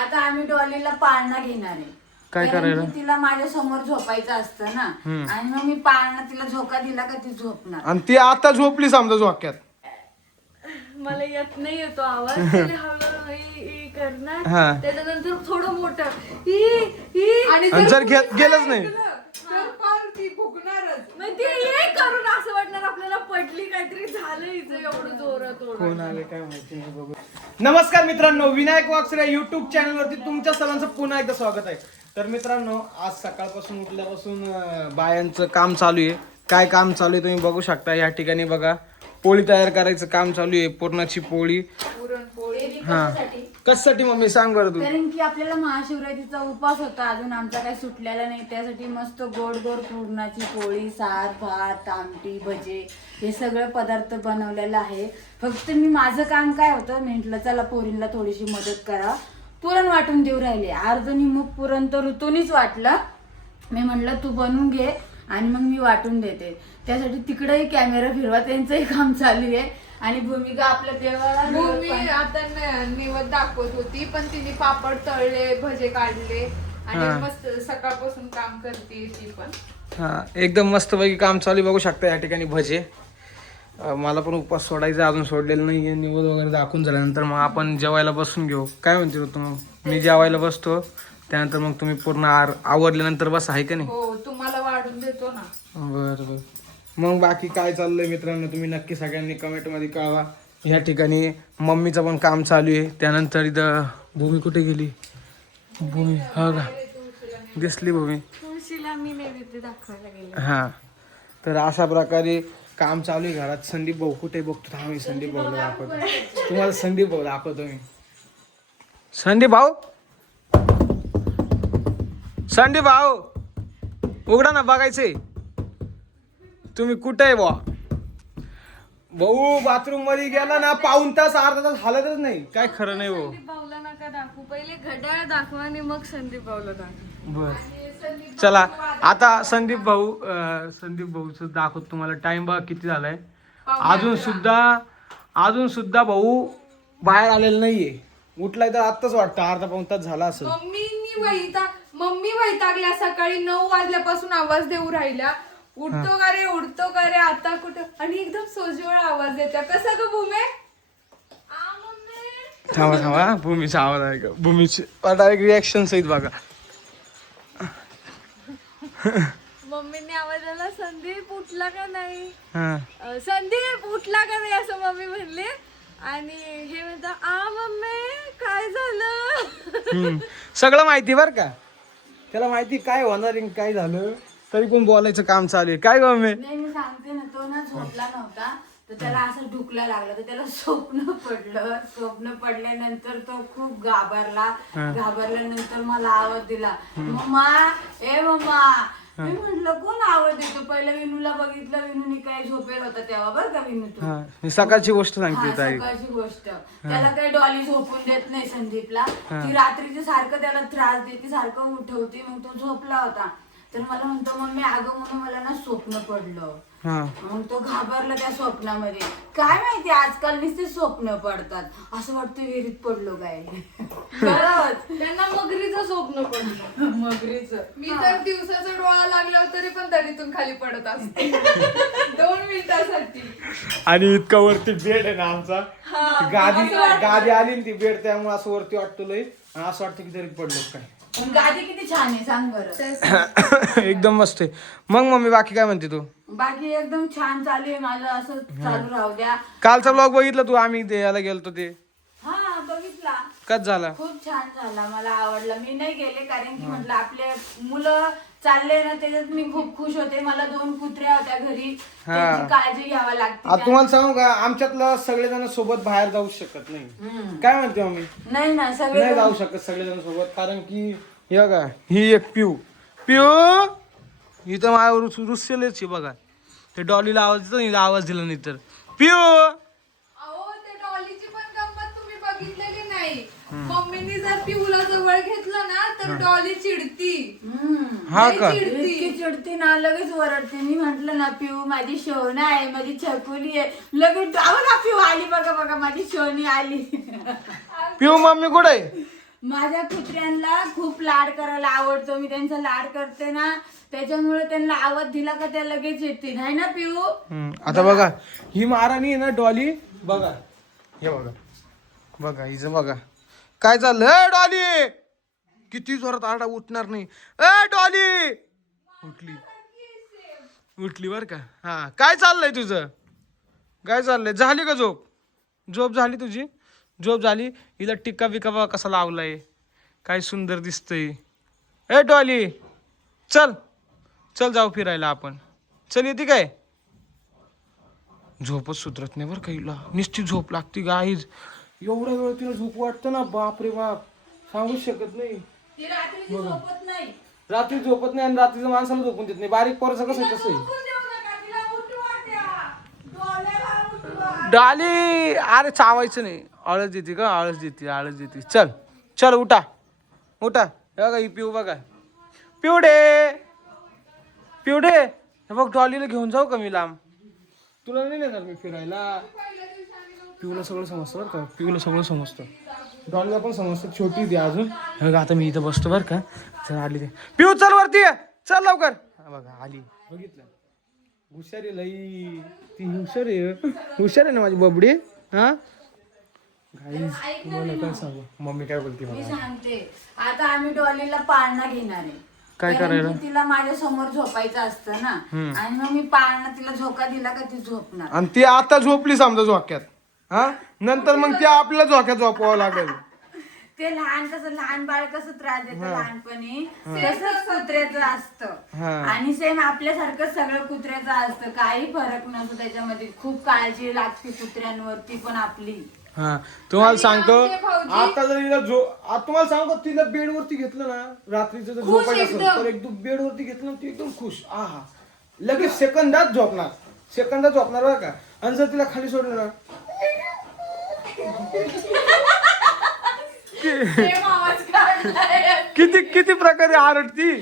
आता आम्ही डॉलीला पाळणा घेणार आहे. काय करायला? तिला माझ्या समोर झोपायचं असतं ना, आणि मग मी पाळणा तिला झोका दिला का ती झोपणार. आणि ती आता झोपली समजा झोक्यात. मला येत नाही येतो आवाज. त्याला हळूहळू करणार, त्याच्यानंतर थोडं मोठं आणि जर गेलंच नाही मग ते हे करून असं वाटणार आपल्याला पडली काहीतरी झालं हिचं एवढं जोरात ओरडून. कोण आले काय माहिती नाही बघू. नमस्कार मित्रांनो, विनायक वाक्सरे युट्यूब चॅनल वरती तुमच्या सर्वांचं पुन्हा एकदा स्वागत आहे. तर मित्रांनो, आज सकाळपासून उठल्यापासून बायांचं काम चालू आहे. काय काम चालू आहे तुम्ही बघू शकता. या ठिकाणी बघा, पोळी तयार करायचं काम चालू आहे. पुरणाची पोळी. हा, कशासाठी मम्मी सांग बरं तू. कारण की आपल्याला महाशिवरात्रीचा उपवास होता, अजून आमचा काही सुटलेला नाही. त्यासाठी मस्त गोड गोड पुरणाची पोळी, सार, भात, आमटी, भजे हे सगळं पदार्थ बनवलेलं आहे. फक्त मी माझं काम काय होतं, म्हटलं चला पोरींना थोडीशी मदत करा. पुरण वाटून देऊ राहिले. अर्धनी मग पुरण तर ऋतूनीच वाटलं. मी म्हटलं तू बनवून घे आणि मग मी वाटून देते. त्यासाठी तिकडेही कॅमेरा फिरवा, त्यांचंही काम चालू आहे. आणि भूमिका आपल्या देवाला भूमी आता निवड दाखवत होती, पण तिने पापड तळले, भजे काढले आणि मस्त सकाळपासून काम करते ती पण. हा, एकदम मस्त पैकी काम चालू बघू शकता. या ठिकाणी भजे. मला पण उपवास सोडायचा, अजून सोडलेलं नाही. निवड वगैरे दाखवून झाल्यानंतर मग आपण जेवायला बसून घेऊ. काय म्हणते तू? मग मी जेवायला बसतो, त्यानंतर मग तुम्ही पूर्ण आवरल्यानंतर बस, आहे का नाही? हो, तुम्हाला वाढून देतो ना. बरं बरं. मग बाकी काय चाललंय मित्रांनो, तुम्ही नक्की सगळ्यांनी कमेंटमध्ये कळवा. ह्या ठिकाणी मम्मीचं पण काम चालू आहे. त्यानंतर इथं भूमी कुठे गेली? भूमी, हा का, दिसली भूमी. तुळशीला मी नैवेद्य दाखवायला गेले. हा, तर अशा प्रकारे काम चालू आहे घरात. संदीप भाऊ कुठे बघतो? थांब, मी संदीप भाऊला दाखवतो तुम्हाला. संदीप भाऊ दाखवतो मी. संदीप भाऊ, संदीप भाऊ उघडा ना, बघायचंय तुम्ही कुठे आहे. भाऊ बाथरूम मध्ये गेला ना, पाऊण तास अर्धा तास हालतच नाही. काय खरं नाही भाऊ. संदीप भाऊला नका दाखवू, पहिले घड्याळ दाखवा आणि मग संदीप भाऊला दाखवा. बर, चला आता संदीप भाऊच दाखवतो तुम्हाला. टाइम बघा किती झालाय. अजून सुद्धा भाऊ बाहेर आलेला नाहीये. उठलाय तर आत्ताच वाटतं अर्धा पाऊण तास झाला असेल. मम्मी वैतागल्या. सकाळी 9 वाजल्यापासून आवाज देऊ राहिल्या, उठतो का रे आता कुठं, आणि एकदम सोजवळ आवाज देत्या. कसा ग भूमे? थांबा, भूमीचा आवाज आहे का? भूमीची डायरेक्ट रिॲक्शन सहित बघा. मम्मीने आवाज आला, संदीप उठला का नाही, संदीप उठला का नाही असं मम्मी म्हणले. आणि हे म्हणतात, मम्मी काय झालं. सगळं माहिती बर का, त्याला माहिती काय होणार आहे, काय झालं, तरी पण बोलायचं काम चालू आहे. काय ग मम्मी? नाही, मी सांगते ना, तो ना झोपला नव्हता, तर त्याला असं ढुकला लागला, तर त्याला स्वप्न पडलं. स्वप्न पडल्यानंतर तो खूप घाबरल्यानंतर मला आवाज दिला, मम्मा, ए मम्मा. मी म्हंटल कोण आवाज देतो. पहिलं विनूला बघितलं, विनूने काय झोपेल होता तेव्हा, बरं का विनू तो. सकाळची गोष्ट सांगते. सकाळची गोष्ट. त्याला काही डॉली झोपून देत नाही संदीपला. ती रात्रीचे सारखं त्याला त्रास देते, सारखं उठवते. मग तो झोपला होता, तर मला म्हणतो, मम्मी अगं म्हणून मला ना स्वप्न पडलं. मग तो घाबरला त्या स्वप्नामध्ये. काय माहिती, आजकाल नुसते स्वप्न पडतात. असं वाटतं विहिरीत पडलो काय. त्यांना मगरीचं स्वप्न पडलं. मगरीचं. मी तर दिवसाचा डोळा लागला तरी पण दरीतून खाली पडत असते 2 मिनिटासाठी. आणि इतका वरती बेड आहे ना आमचा, गादी आली ना ती बेड, त्यामुळे असं वरती वाटतो लय, असं वाटतं की तरी पडलो काय. गादी किती छान आहे सांग बरं. एकदम मस्त आहे. मग मम्मी बाकी काय म्हणते तू? बाकी एकदम छान चालू आहे माझं, असं चालू राहू द्या. कालचा ब्लॉग बघितला तू? आम्ही याला गेलतो ते. हा, बघितला. कच झाला? खूप छान झाला, मला आवडला. मी नाही गेले कारण की म्हटलं आपले मुलं चालले ना, त्याच्यात मी खूप खुश होते. मला 2 कुत्र्या होत्या घरी, त्याची काळजी घ्यावी लागते. आता तुम्हाला सांगू का, आमच्यातलं सगळेजण सोबत बाहेर जाऊ शकत नाही. काय म्हणते मम्मी? नाही ना, सगळे नाही जाऊ शकत सगळेजण सोबत, कारण की हे बघा, ही एक पिऊ इथं माझ्यावर रुसलेच बघा. ते डॉलीला आवाज देतो, हिला आवाज दिला नाही तर पिऊ. अहो, ते डॉलीची पण गंमत तुम्ही बघितलेली नाही. मम्मीनी जर पिऊला जवळ घेतलं ना, तर डॉली चिडती. हा का? इतकी चिडती ना, लगेच ओरडते. मी म्हंटल ना, पिऊ माझी शोना आहे, माझी छकुली आहे, लगेच पिऊ आली, बघा माझी शोनी आली. पिऊ मम्मी कुठे आहे? माझ्या कुत्र्यांना खूप लाड करायला आवडतो. मी त्यांचा लाड करते ना, त्याच्यामुळे त्यांना आवाज दिला का त्या लगेच येतील, है ना पिऊ? आता बघा ही महाराणी आहे ना डॉली, बघा हे बघा बघा हिचं बघा काय चाललंय. डॉली किती जोरात आरडा, उठणार नाही. ए डॉली उठली उठली बर का. हा काय चाललंय तुझं, काय चाललंय? झाली का झोप? झोप झाली तुझी? झोप झाली. हिला टिक्का बिका बघा कसा लावलाय, काय सुंदर दिसतंय. ए डॉली चल चल जाऊ फिरायला आपण, चल येते काय? झोपच सुधरत नाही बरं का हिला, नुसती झोप लागते गाईज. एवढा वेळ तिला झोप वाटतं ना, बाप रे बाप, सांगूच शकत नाही. ती रात्री झोपत नाही. रात्री झोपत नाही आणि रात्रीचं माणसाला झोपून देत नाही. बारीक पोराचं कसं आहे तसं आहे. झोपून देऊ नका, तिला उठवा त्या. डोळ्याला उठवा. डाली अरे चावायचं नाही. आळस देते का, आळस देते, आळस देते. चल चल उठा उठा. हे बघा ही पिऊ बघा, पिवडे पिवडे. हे बघ डॉलीला घेऊन जाऊ का मी लांब? तुला नाही नेणार मी फिरायला. पिऊला सगळं समजतं बरं का, पिऊला सगळं समजतं. डॉलीला पण समजतं, छोटी ती अजून. हे बघा आता मी इथं बसतो बरं का. चल आली ते पिऊ, चल वरती ये. चल लवकर. हा बघा आली, बघितलं. हुशार आहे लई ती, हुशार आहे, हुशार आहे ना माझी बबडी. हा गाईज तुम्हाला काय सांगू, मम्मी काय बोलते मी मला. सांगते, आता आम्ही डॉलीला पाळणा घेणार आहे. काय कारण करायला? की तिला माझ्या समोर झोपायचं असतं ना, आणि मग मी पाळणा तिला झोका दिला का ती झोपणार. आणि ती आता झोपली समजा झोक्यात, हा नंतर मग ती आपल्या झोक्यात झोपावं लागेल. ते लहान कसं, लहान बाळ कसं त्रास देतं लहानपणी, तसंच कुत्र्याचं असतं. आणि सेम आपल्यासारखं सगळं कुत्र्याचं असतं, काही फरक नसतो त्याच्यामध्ये. खूप काळजी लागते कुत्र्यांवरती पण आपली. हा तुम्हाला सांगतो, आता जर हिला तुम्हाला सांगतो, तिला बेडवरती घेतलं ना रात्रीचं, जर झोपायचं असेल तर एकदम बेडवरती घेतलं ती एकदम खुश. आहा लगेच सेकंदात झोपणार, सेकंदात झोपणार बरं का. आणि जर तिला खाली सोडलं ना, किती किती प्रकारे आरडती.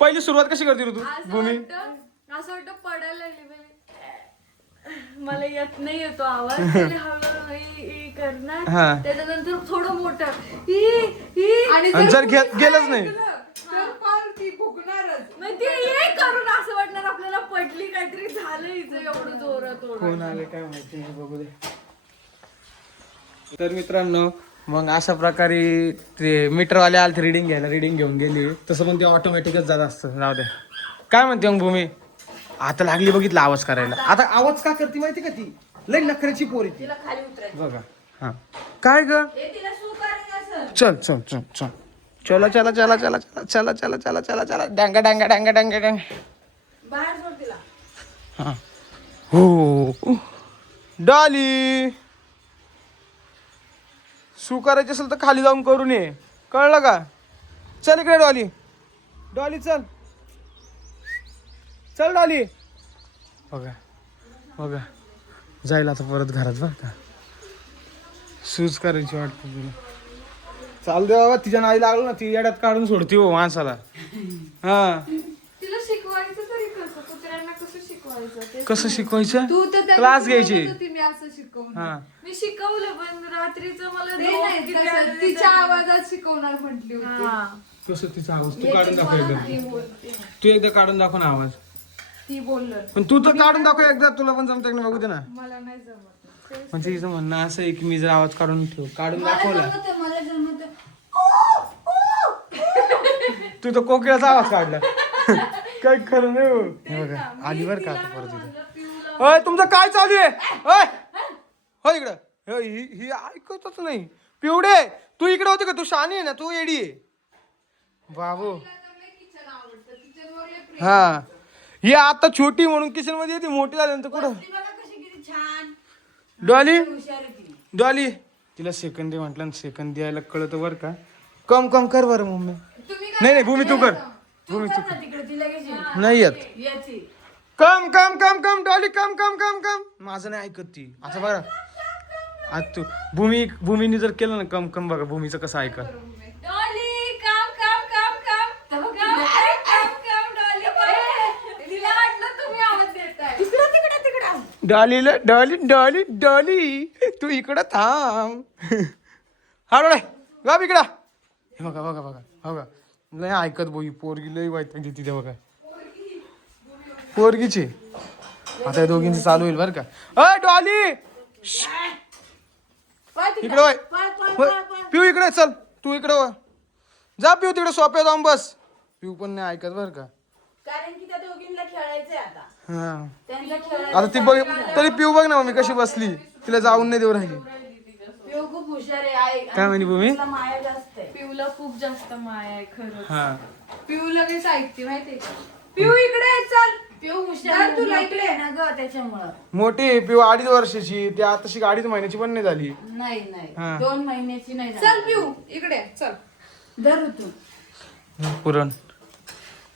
पहिली सुरुवात कशी करते रे तू भूमी? असं वाटतं पडायला लागली बाई. मला येत नाही येतो आवाज, पहिले हळूहळू ई करणार, त्याच्यानंतर थोडं मोठं आणि जर गेलंच नाही मग ते ये करून असं वाटणार आपल्याला पडली, काहीतरी झालं हिचं एवढं जोरात. कोण आले काय माहिती नाही, बघू दे. तर मित्रांनो मग अशा प्रकारे ते मीटरवाले आले रिडिंग घ्यायला, रिडिंग घेऊन गेली. तसं पण ते ऑटोमॅटिकच जात असतं. जाऊ द्या. काय म्हणते मग भूमी? आता लागली बघितला आवाज करायला. आता आवाज का करते माहिती का, ती लई नखऱ्याची पोरी ती. तिला खाली उतरायचं. बघा हा काय ग, तिला सू करायचं असं. चल चल चल चल चला चला चला चला चला चला चला चला चला चला डांगा डांगा डांगा डांगा डांगा. बाहेर सोड तिला. हा हो डॉली, सू करायची असेल तर खाली जाऊन करून ये, कळलं का? चल इकडे डॉली, डॉली चल चल डॉली. बघा बघा जायला आता परत घरात बरं का. सूज करायची वाटतं तुला. चाल दे बाबा, तिच्या नाही लागलं ना ती येड्यात काढून सोडती हो माणसाला. हा तिला शिकवायचं तरी कसं, कुत्र्यांना कसं शिकवायचं ते कसं शिकवायचं? तू तर त्या क्लास घ्यायची. मी असं शिकवून हा मी शिकवलं, पण रात्रीचं मला ते झोप नाही, किती तसं आली तिच्या तर- आवाजात शिकवणार म्हटली होती. हा. कसं तिचा आवाज तू काढून दाखव एकदा. ती बोलते. तू एकदा काढून दाखव ना आवाज. ती बोललं पण तू तर काढून दाखव एकदा, तुला पण जमतं की नाही बघू दे ना. मला नाही जमत. म्हणजे हिचं म्हणणं असं आहे की मी जर आवाज काढून ठेव, काढून दाखवला मला जमत. तू तर कोकिळाचा आवाज काढला. काय खरं नाही हो. हे बघा आली बरं का आता परत इथे. अय तुमचं काय चालू आहे? अय हो इकडं. ही ऐकतच नाही. पिवडे तू इकडे होती का? तू शहाणी आहे ना, तू येडी आहे बाबू. हा ही आता छोटी म्हणून किचन मध्ये येते, मोठी झाल्यानंतर कुठं? कशी किती छान डॉली हुशार आहे ती. डॉली तिला सेकंद दे म्हटलं, सेकंद द्यायला कळतं बरं का. कम कम कर बरं मम्मी. नाही नाही भूमी तू कर, भूमी तू कर ना तिकडे, ती लगेच येईल. नाही येत. याची कम कम कम कम डॉली कम कम कम कम. माझं नाही ऐकत ती. असं बघा आज तू भूमीने जर केलं ना कम कम, बघा भूमीचं कसं ऐकत. डॉली काम काम काम काम काम काम काम डॉली काम. तिला वाटलं तुम्ही आवाज देताय. तिकडे तिकडे तिकडे. डॉलीला डॉली डॉली डॉली तू इकडं थांब. हा डोळे गा इकडं. हे बघा बघा बघा बघा लय ऐकत बोई पोरगी लय वाईट देते ते बघा पोरगीची आता या दोघींची चालू होईल बरं का अय डॉली इकडे वळ. पिऊ इकडे चल तू इकडे वळ. जा पिऊ तिकडे सोप्या जाऊन बस पिऊ पण नाही ऐकत बरं का कारण की त्या दोघींना खेळायचंय आता हा त्यांचा खेळ आता ती बघ तरी पिऊ बघ ना मम्मी कशी बसली तिला जाऊन नाही देऊ राहिली पिऊ खूप हुशार आहे आई काय म्हणे भूमी तिला माया जास्त आहे पिऊला खूप जास्त माया आहे खरंच. हा पिऊ लगेच ऐकते माहितीये का? पिऊ इकडे ये, चल. पिऊ हुशार जर तुला मोठी आहे ना ग त्याच्यामुळं मोठी आहे, पिऊ 2.5 वर्षाची ती आताशी 2.5 महिन्याची पण नाही झाली नाही हा. 2 महिन्याची नाही चल झाली. पिऊ इकडे ये, चल. धर तू पुरण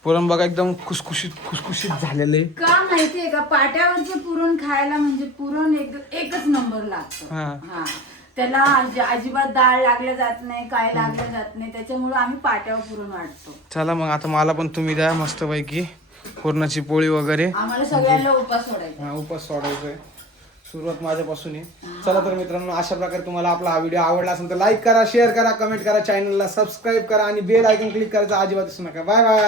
पुरण बघा एकदम खुसखुशीत झालेले का माहितीये का पाट्यावरचं पुरण खायला म्हणजे पुरण एकच नंबर लागतो हा. हा त्याला अजिबात डाळ लागल्या जात नाही काय लागल्या जात नाही त्याच्यामुळे आम्ही पाट्यावर पुरण वाटतो चला मग आता मला पण तुम्ही द्या मस्त पैकी पुरणाची पोळी वगैरे आम्हाला सगळ्यांना उपास सोडायचा हा उपास सोडायचोय सुरुवात माझ्यापासून आहे चला तर मित्रांनो अशा प्रकारे तुम्हाला आपला हा व्हिडिओ आवडला असेल तर लाईक करा शेअर करा कमेंट करा चॅनलला सबस्क्राईब करा आणि बेल आयकॉन क्लिक करायचं अजिबात विसरू नका बाय बाय